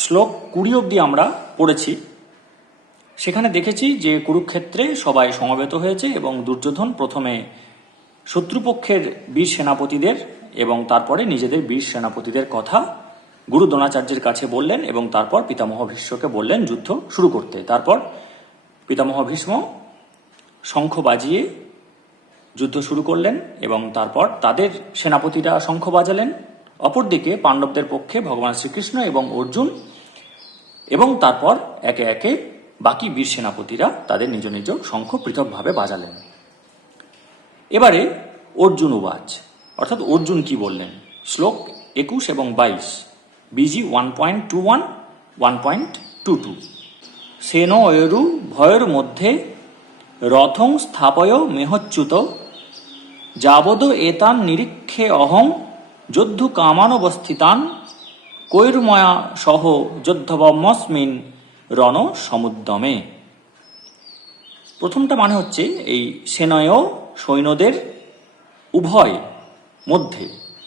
শ্লোক 20 অবধি আমরা পড়েছি। সেখানে দেখেছি যে কুরুক্ষেত্রে সবাই সমবেত হয়েছে এবং দুর্যোধন প্রথমে শত্রুপক্ষের বীর সেনাপতিদের এবং তারপরে নিজেদের বীর সেনাপতিদের কথা গুরু দ্রোণাচার্যের কাছে বললেন এবং তারপর পিতামহ ভীষ্মকে বললেন যুদ্ধ শুরু করতে। তারপর পিতামহ ভীষ্ম শঙ্খ বাজিয়ে যুদ্ধ শুরু করলেন এবং তারপর তাদের সেনাপতিরা শঙ্খ বাজালেন। অপরদিকে পাণ্ডবদের পক্ষে ভগবান শ্রীকৃষ্ণ এবং অর্জুন এবং তারপর একে একে বাকি বীর সেনাপতিরা তাদের নিজ নিজ শঙ্খ পৃথকভাবে বাজালেন। এবারে অর্জুন উবাচ, অর্থাৎ অর্জুন কি বললেন, শ্লোক 21 এবং 22, বিজি 1.21, 1.22। সেন অয়রু ভয়ের মধ্যে রথং স্থাপয় মেহচ্যুত যাবদ এতান নিরীক্ষে অহং যদ্ধু কামানবস্থিতান কৈর্ময়া সহ যদ্ধবমস্মিন রণ সমুদ্যমে। প্রথমটা মানে হচ্ছে এই সেনয় সৈন্যদের উভয় মধ্যে,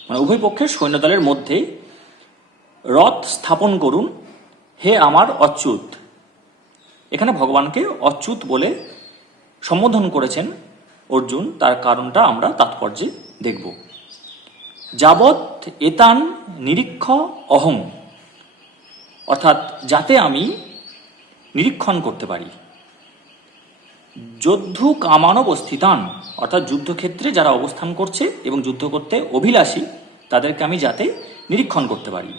মানে উভয় পক্ষের সৈন্যদলের মধ্যে রথ স্থাপন করুন হে আমার অচ্যুত। এখানে ভগবানকে অচ্যুত বলে সম্বোধন করেছেন অর্জুন, তার কারণটা আমরা তাৎপর্যে দেখব। যাবৎ এতান নিরীক্ষ অহং, অর্থাৎ যাতে আমি নিরীক্ষণ করতে পারি। যদ্ধু কামানবস্থিতান, অর্থাৎ যুদ্ধক্ষেত্রে যারা অবস্থান করছে এবং যুদ্ধ করতে অভিলাষী তাদেরকে আমি যাতে নিরীক্ষণ করতে পারি।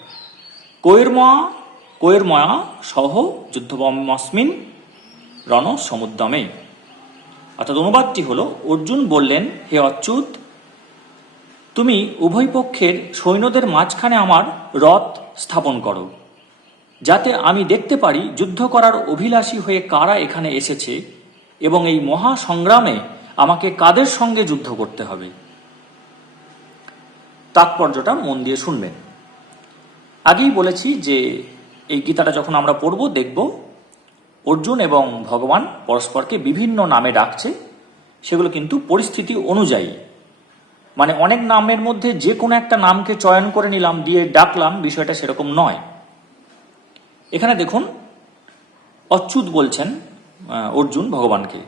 কৈর্ময়া সহ যুদ্ধবমস্মিন রণ সমুদ্যমে, অর্থাৎ অনুবাদটি হলো অর্জুন বললেন হে অচ্যুত, তুমি উভয় পক্ষের সৈন্যদের মাঝখানে আমার রথ স্থাপন করো যাতে আমি দেখতে পারি যুদ্ধ করার অভিলাষী হয়ে কারা এখানে এসেছে এবং এই মহা সংগ্রামে আমাকে কাদের সঙ্গে যুদ্ধ করতে হবে। তাৎপর্যটা মন দিয়ে শুনবেন। আগেই বলেছি যে এই গীতাটা যখন আমরা পড়ব দেখব অর্জুন এবং ভগবান পরস্পরকে বিভিন্ন নামে ডাকছে, সেগুলো কিন্তু পরিস্থিতি অনুযায়ী, মানে অনেক নামের মধ্যে যে কোনো একটা নামকে চয়ন করে নিলাম দিয়ে ডাকলাম, বিষয়টা সেরকম নয়। এখানে দেখুন অচ্যুত বলছেন অর্জুন ভগবানকে।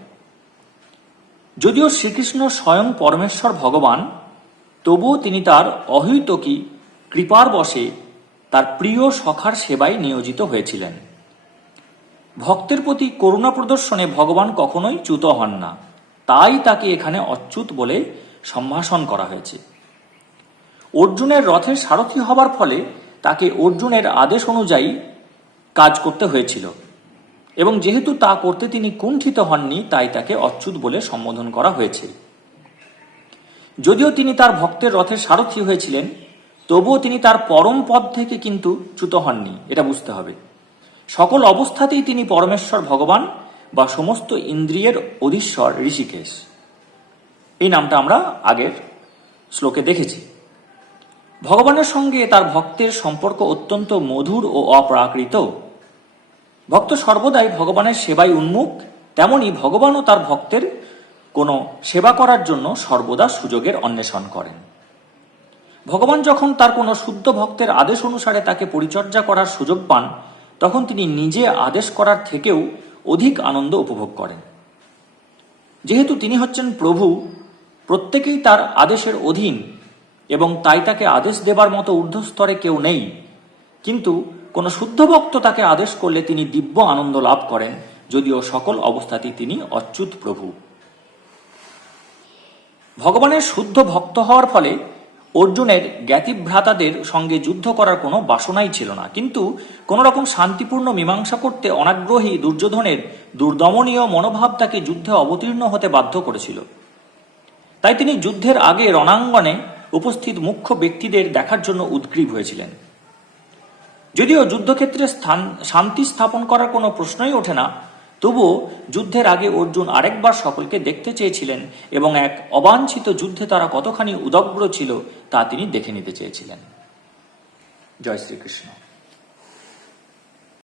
যদিও শ্রীকৃষ্ণ স্বয়ং পরমেশ্বর ভগবান, তবুও তিনি তার অহৈতুকী কৃপার বশে তার প্রিয় সখার সেবায় নিয়োজিত হয়েছিলেন। ভক্তের প্রতি করুণা প্রদর্শনে ভগবান কখনোই চ্যুত হন না, তাই তাকে এখানে অচ্যুত বলে সম্ভাষণ করা হয়েছে। অর্জুনের রথের সারথি হবার ফলে তাকে অর্জুনের আদেশ অনুযায়ী কাজ করতে হয়েছিল এবং যেহেতু তা করতে তিনি কুণ্ঠিত হননি, তাই তাকে অচ্যুত বলে সম্বোধন করা হয়েছে। যদিও তিনি তার ভক্তের রথের সারথি হয়েছিলেন, তবুও তিনি তার পরম পদ থেকে কিন্তু চ্যুত হননি, এটা বুঝতে হবে। সকল অবস্থাতেই তিনি পরমেশ্বর ভগবান বা সমস্ত ইন্দ্রিয়ের অধীশ্বর ঋষিকেশ। এই নামটা আমরা আগের শ্লোকে দেখেছি। ভগবানের সঙ্গে তার ভক্তের সম্পর্ক অত্যন্ত মধুর ও অপ্রাকৃত। ভক্ত সর্বদাই ভগবানের সেবায় উন্মুখ, তেমনি ভগবানও তার ভক্তের কোনো সেবা করার জন্য সর্বদা সুযোগের অন্বেষণ করেন। ভগবান যখন তার কোনো শুদ্ধ ভক্তের আদেশ অনুসারে তাকে পরিচর্যা করার সুযোগ পান, তখন তিনি নিজে আদেশ করার থেকেও অধিক আনন্দ উপভোগ করেন। যেহেতু তিনি হচ্ছেন প্রভু, প্রত্যেকেই তার আদেশের অধীন এবং তাই তাকে আদেশ দেবার মতো ঊর্ধ্বস্তরে কেউ নেই, কিন্তু কোনো শুদ্ধ ভক্ত তাকে আদেশ করলে তিনি দিব্য আনন্দ লাভ করেন, যদিও সকল অবস্থাতেই তিনি অচ্যুত প্রভু। ভগবানের শুদ্ধ ভক্ত হওয়ার ফলে অর্জুনের জ্ঞাতিভ্রাতাদের সঙ্গে যুদ্ধ করার কোনো বাসনাই ছিল না, কিন্তু কোন রকম শান্তিপূর্ণ মীমাংসা করতে অনাগ্রহী দুর্যোধনের দুর্দমনীয় মনোভাব তাকে যুদ্ধে অবতীর্ণ হতে বাধ্য করেছিল। তাই তিনি যুদ্ধের আগে রণাঙ্গনে উপস্থিত মুখ্য ব্যক্তিদের দেখার জন্য উদ্গ্রীব হয়েছিলেন। যদিও যুদ্ধক্ষেত্রে শান্তি স্থাপন করার কোনো প্রশ্নই ওঠে না, তবুও যুদ্ধের আগে অর্জুন আরেকবার সকলকে দেখতে চেয়েছিলেন এবং এক অবাঞ্ছিত যুদ্ধে তারা কতখানি উদগ্র ছিল তা তিনি দেখে নিতে চেয়েছিলেন। জয় শ্রীকৃষ্ণ।